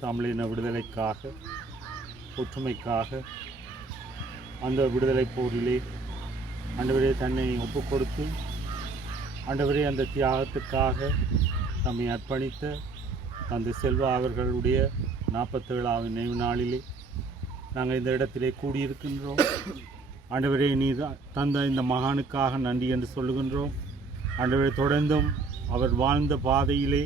தமிழின விடுதலைக்காக ஒற்றுமைக்காக அந்த விடுதலை போரிலே ஆண்டவரே தன்னை ஒப்புக் கொடுத்து ஆண்டவரே அந்த தியாகத்துக்காக தம்மை அர்ப்பணித்த தந்தை செல்வா அவர்களுடைய நாற்பத்தேழாவது நினைவு நாளிலே நாங்கள் இந்த இடத்திலே கூடியிருக்கின்றோம். ஆண்டவரே நீ தந்த இந்த மகானுக்காக நன்றி என்று சொல்லுகின்றோம். ஆண்டவரே தொடர்ந்தும் அவர் வாழ்ந்த பாதையிலே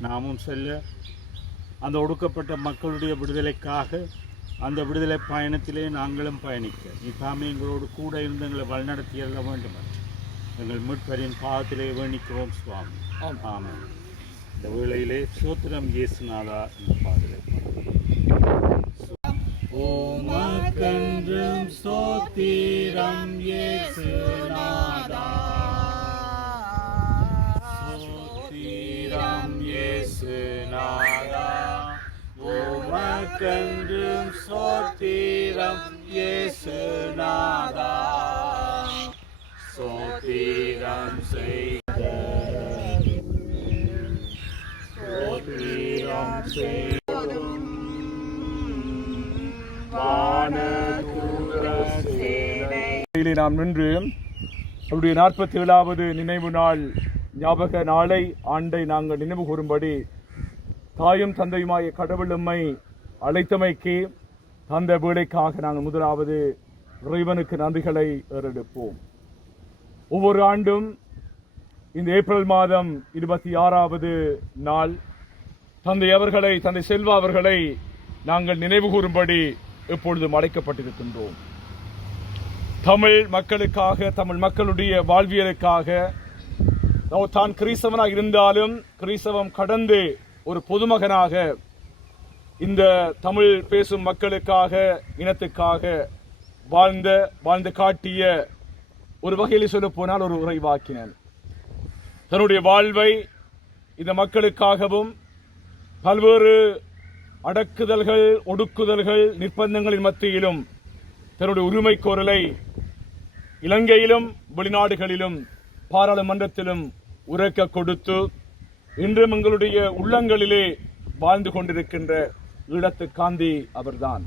நாமும் செல்ல அந்த ஒடுக்கப்பட்ட மக்களுடைய விடுதலைக்காக அந்த விடுதலை பயணத்திலே நாங்களும் பயணிக்க. நீ தாமே எங்களோடு கூட இருந்து எங்களை வழிநடத்தி செல்ல வேண்டும். எங்கள் மீட்பரின் பாதத்திலே வேணிக்கிறோம் சுவாமி. ஆமாம் இந்த வேளையிலே சோத்திரம் இயேசுநாதா இந்த பாதலை ஓமக்கன்றும் சோத்திரம் இயேசுநாதா. உமக்கென்றும் சோத்திரம் இயேசுநாதா சோத்திரம் செய்த சோத்திரம் செய்தும் நாம் நின்று அவருடைய நாற்பத்தி ஏழாவது நினைவு நாள் ஞாபக நாளை ஆண்டை நாங்கள் நினைவு கூறும்படி தாயும் தந்தையுமாய கடவுள் எம்மை அழைத்தமைக்கு தந்த வேலைக்காக நாங்கள் முதலாவது இறைவனுக்கு நன்றிகளை ஏறெடுப்போம். ஒவ்வொரு ஆண்டும் இந்த ஏப்ரல் மாதம் இருபத்தி ஆறாவது நாள் தந்தை அவர்களை தந்தை செல்வா அவர்களை நாங்கள் நினைவு கூறும்படி எப்பொழுதும் அழைக்கப்பட்டிருக்கின்றோம். தமிழ் மக்களுக்காக தமிழ் மக்களுடைய வாழ்வியலுக்காக தான் கிறிஸ்தவனாக இருந்தாலும் கிறிஸ்தவம் கடந்து ஒரு பொதுமகனாக இந்த தமிழ் பேசும் மக்களுக்காக இனத்துக்காக வாழ்ந்த வாழ்ந்து காட்டிய ஒரு வகையில் சொல்ல போனால் ஒரு உரைவாக்கினர். தன்னுடைய வாழ்வை இந்த மக்களுக்காகவும் பல்வேறு அடக்குதல்கள் ஒடுக்குதல்கள் நிர்பந்தங்களின் மத்தியிலும் தன்னுடைய உரிமை கோரலை இலங்கையிலும் வெளிநாடுகளிலும் பாராளுமன்றத்திலும் உரைக்க கொடுத்து இன்றும் எங்களுடைய உள்ளங்களிலே வாழ்ந்து கொண்டிருக்கின்ற ஈழத்து காந்தி அவர்தான்.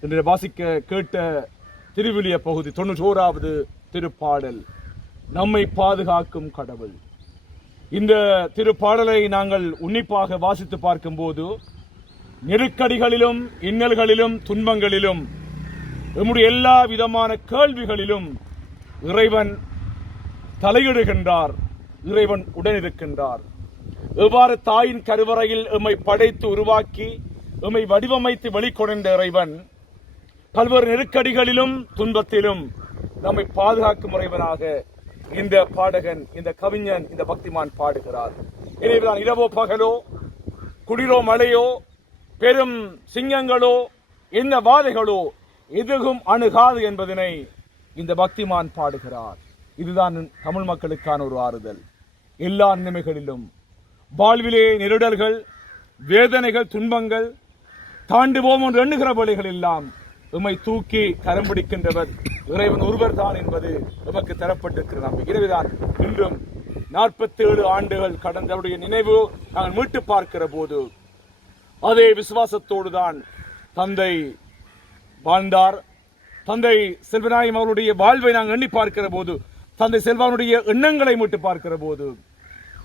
என்று வாசிக்க கேட்ட திருவிழிய பகுதி தொண்ணூற்றோராவது திருப்பாடல் நம்மை பாதுகாக்கும் கடவுள் இந்த திருப்பாடலை நாங்கள் உன்னிப்பாக வாசித்து பார்க்கும்போது நெருக்கடிகளிலும் இன்னல்களிலும் துன்பங்களிலும் நம்முடைய எல்லா விதமான கேள்விகளிலும் இறைவன் தலையிடுகின்றார் இறைவன் உடனிருக்கின்றார். எவ்வாறு தாயின் கருவறையில் எம்மை படைத்து உருவாக்கி உமை வடிவமைத்து வெளிக்கொணர்ந்த இறைவன் பல்வேறு நெருக்கடிகளிலும் துன்பத்திலும் நம்மை பாதுகாக்கும் இறைவனாக இந்த பாடகன் இந்த கவிஞன் இந்த பக்திமான் பாடுகிறார். எனவேதான் இரவோ பகலோ குடிரோ மலையோ பெரும் சிங்கங்களோ என்ன வாதைகளோ எதுவும் அணுகாது என்பதனை இந்த பக்திமான் பாடுகிறார். இதுதான் தமிழ் மக்களுக்கான ஒரு ஆறுதல். எல்லா நிலைமைகளிலும் வாழ்விலே நெருடல்கள் வேதனைகள் துன்பங்கள் தாண்டுவோம் என்று எண்ணுகிற வழிகள் எல்லாம் உம்மை தூக்கி கரம் பிடிக்கின்றவர். இறைவன் ஒருவர் தான் என்பது உமக்கு தரப்பட்டிருக்கிற நம்பிக்கை எனவேதான் இன்றும் நாற்பத்தி ஏழு ஆண்டுகள் கடந்தவருடைய நினைவு நாங்கள் மீட்டு பார்க்கிற போது அதே விசுவாசத்தோடு தான் தந்தை வாழ்ந்தார். தந்தை செல்வநாயகம் அவருடைய வாழ்வை நாங்கள் எண்ணி பார்க்கிற போது தந்தை செல்வானுடைய எண்ணங்களை மீட்டு பார்க்கிற போது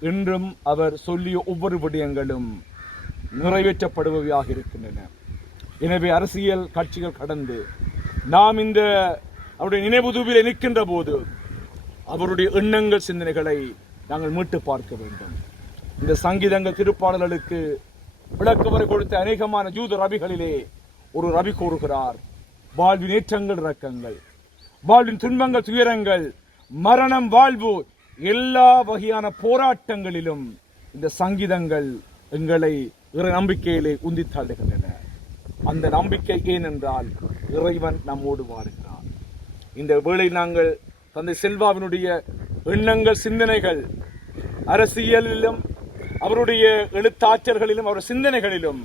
இன்றும் அவர் சொல்லிய ஒவ்வொரு விடயங்களும் நிறைவேற்றப்படுபவையாக இருக்கின்றன. எனவே அரசியல் கட்சிகள் கடந்து நாம் இந்த அவருடைய நினைவுதுவில் நிற்கின்ற போது அவருடைய எண்ணங்கள் சிந்தனைகளை நாங்கள் மீட்டு பார்க்க வேண்டும். இந்த சங்கீதங்கள் திருப்பாடல்களுக்கு விளக்கவரை கொடுத்த அநேகமான ஜூத ரபிகளிலே ஒரு ரவி கூறுகிறார் வாழ்வின் ஏற்றங்கள் இறக்கங்கள் வாழ்வின் துன்பங்கள் துயரங்கள். மரணம் வாழ்வு. எல்லா வகையான போராட்டங்களிலும் இந்த சங்கீதங்கள் எங்களை இறை நம்பிக்கையிலே உந்தி தள்ளுகின்றன அந்த நம்பிக்கை ஏனென்றால் இறைவன் நம்மோடு வாழ்கிறான். இந்த வேளை நாங்கள் தந்தை செல்வாவினுடைய எண்ணங்கள் சிந்தனைகள் அரசியலிலும் அவருடைய எழுத்தாச்சர்களிலும் அவருடைய சிந்தனைகளிலும்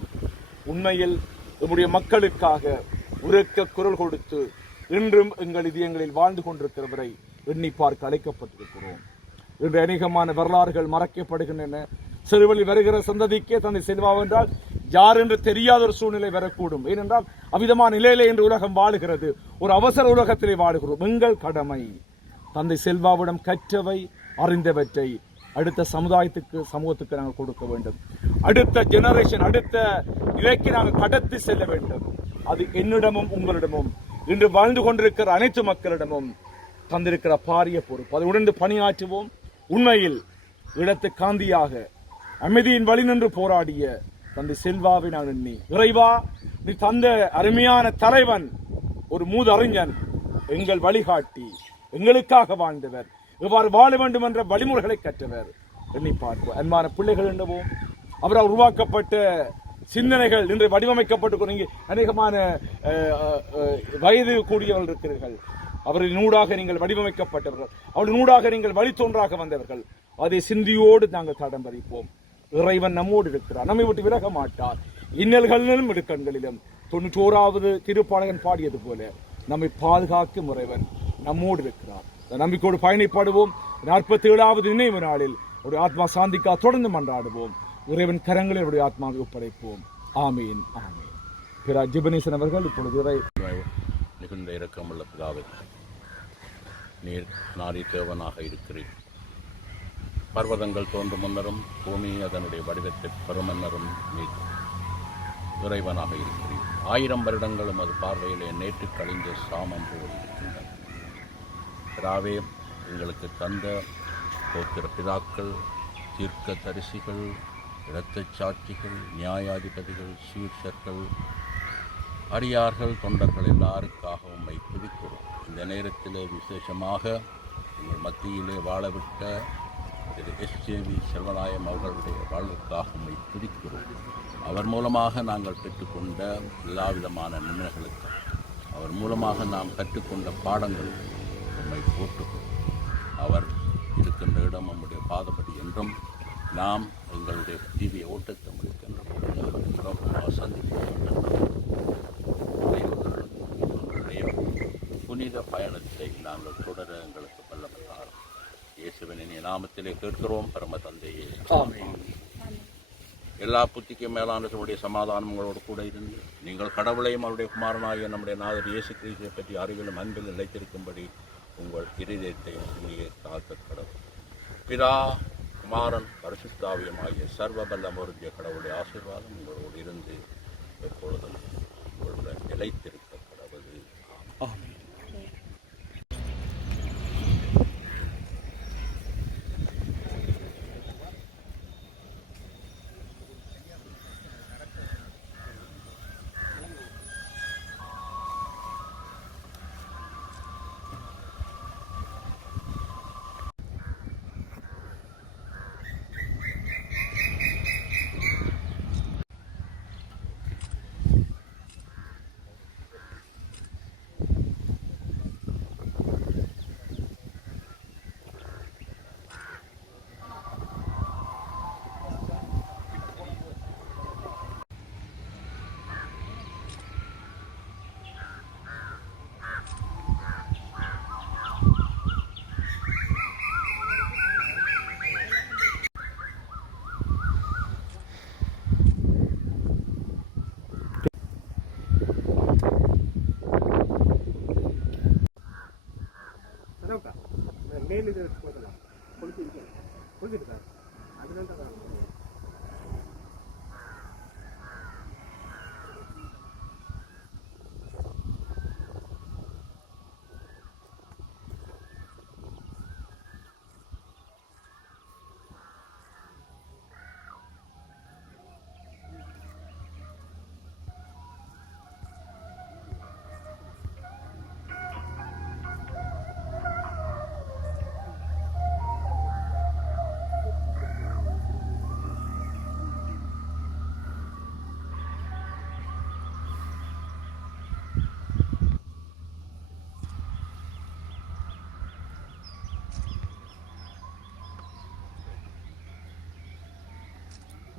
உண்மையில் நம்முடைய மக்களுக்காக உரக்க குரல் கொடுத்து இன்றும் எங்கள் இதயங்களில் வாழ்ந்து கொண்டிருக்கிறவரை எண்ணி பார்க்க அழைக்கப்பட்டிருக்கிறோம். இன்று அநேகமான வரலாறுகள் மறைக்கப்படுகின்றன. சிறுவழி வருகிற சந்ததிக்கே தந்தை செல்வா என்றால் யார் என்று தெரியாத ஒரு சூழ்நிலை வரக்கூடும். ஏனென்றால் அவ்விதமான நிலையிலே என்று உலகம் வாழுகிறது. ஒரு அவசர உலகத்திலே வாழுகிறோம். எங்கள் கடமை. தந்தை செல்வாவிடம் கற்றவை அறிந்தவற்றை அடுத்த சமுதாயத்துக்கு சமூகத்துக்கு நாங்கள் கொடுக்க வேண்டும். அடுத்த ஜெனரேஷன் அடுத்த நிலைக்கு நாங்கள் கடத்தி செல்ல வேண்டும். அது என்னிடமும் உங்களிடமும். இன்று வாழ்ந்து கொண்டிருக்கிற அனைத்து மக்களிடமும் தந்திருக்கிற பாரிய பொறுப்பு. அதை உணர்ந்து பணியாற்றுவோம். உண்மையில் இடத்து காந்தியாக அமைதியின் வழி நின்று போராடிய தந்தை செல்வாவை நான் எண்ணி இறைவா நீ தந்த அருமையான தலைவன் ஒரு மூதறிஞன் எங்கள் வழிகாட்டி எங்களுக்காக வாழ்ந்தவர். இவ்வாறு வாழ வேண்டும் என்ற வழிமுறைகளை கற்றவர். எண்ணி பார்ப்போம். அன்பான பிள்ளைகள் என்னவோம் அவரால் உருவாக்கப்பட்ட சிந்தனைகள் இன்று வடிவமைக்கப்பட்டு அநேகமான வயது கூடியவர்கள் இருக்கிறீர்கள். அவரின் நூடாக நீங்கள் வடிவமைக்கப்பட்டவர்கள். அவரின் நூடாக நீங்கள் வழித்தோன்றாக வந்தவர்கள். அதை சிந்தியோடு நாங்கள் தடம் பதிப்போம் இறைவன் நம்மோடு இருக்கிறார் நம்மை விட்டு விலக மாட்டார் இன்னல்களிலும் இடுக்கண்களிலும். தொண்ணூற்றோராவது திருப்பாளையன் பாடியது போல நம்மை பாதுகாக்கும் இறைவன் நம்மோடு இருக்கிறார் நம்பிக்கையோடு பயணிப்படுவோம். நாற்பத்தி ஏழாவது நினைவு நாளில் ஒரு ஆத்மா சாந்திக்கா தொடர்ந்து மன்றாடுவோம். இறைவன் கரங்களில் அவருடைய ஆத்மாவை ஒப்படைப்போம். ஆமீன் ஆமீன். பிறா ஜிபனேசன் அவர்கள் இப்பொழுது இறை மிகுந்த இரக்கமுள்ள பிதாவை நீர் நாரி தேவனாக இருக்கிறேன் பர்வதங்கள் தோன்றும் முன்னரும் பூமி அதனுடைய வடிவத்தை பெருமன்னரும் நீக்கும் இறைவனாக இருக்கிறீர். ஆயிரம் வருடங்களும் அது பார்வையிலே நேற்று கழிந்த சாமம் போல் இருக்கின்றன. பிதாவே எங்களுக்கு தந்த கோத்திர பிதாக்கள் தீர்க்க தரிசிகள் இரத்தச் சாட்சிகள் நியாயாதிபதிகள் சீர்ஷர்கள் அடியார்கள் தொண்டர்கள் எல்லாருக்காக உம்மை புதிக்கிறோம் இந்த நேரத்திலே விசேஷமாக உங்கள் மத்தியிலே வாழவிட்ட திரு எஸ்ஜேவி செல்வநாயம் அவர்களுடைய வாழ்வுக்காக உண்மை துதிக்கிறோம் அவர் மூலமாக நாங்கள் பெற்றுக்கொண்ட எல்லா விதமான நன்மைகளுக்கு அவர் மூலமாக நாம் கற்றுக்கொண்ட பாடங்கள் உண்மை போற்றுகிறோம் அவர் இருக்கின்ற இடம் நம்முடைய பாதப்படி என்றும் நாம் நாமத்திலே கேட்கிறோம் பரம தந்தையே. எல்லா புத்திக்கும் மேலான உடைய சமாதானம் உங்களோடு கூட இருந்து நீங்கள் கடவுளையும் அவருடைய குமாரனாகிய நம்முடைய நாதர் இயேசு கிறிஸ்துவை பற்றி அறிவிலும் அன்பில் நிலைத்திருக்கும்படி உங்கள் இருதயத்தை இங்கே தாக்க கடவுள் பிதா குமாரன் பரிசுத்தாவியம் ஆகிய சர்வ வல்லமருந்திய கடவுளுடைய ஆசீர்வாதம் உங்களோடு இருந்து எப்பொழுதும் உங்களுடன் நிலைத்திருக்க கடவுள் ஆமென் இல்லை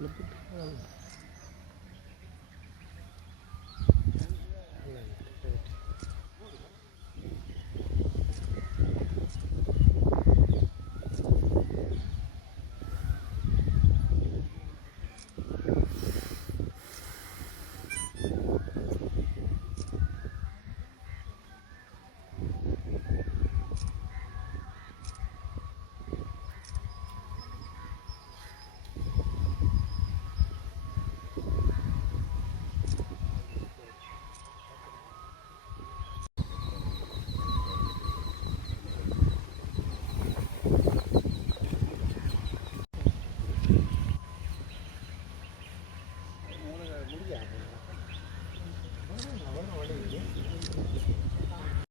Look at her.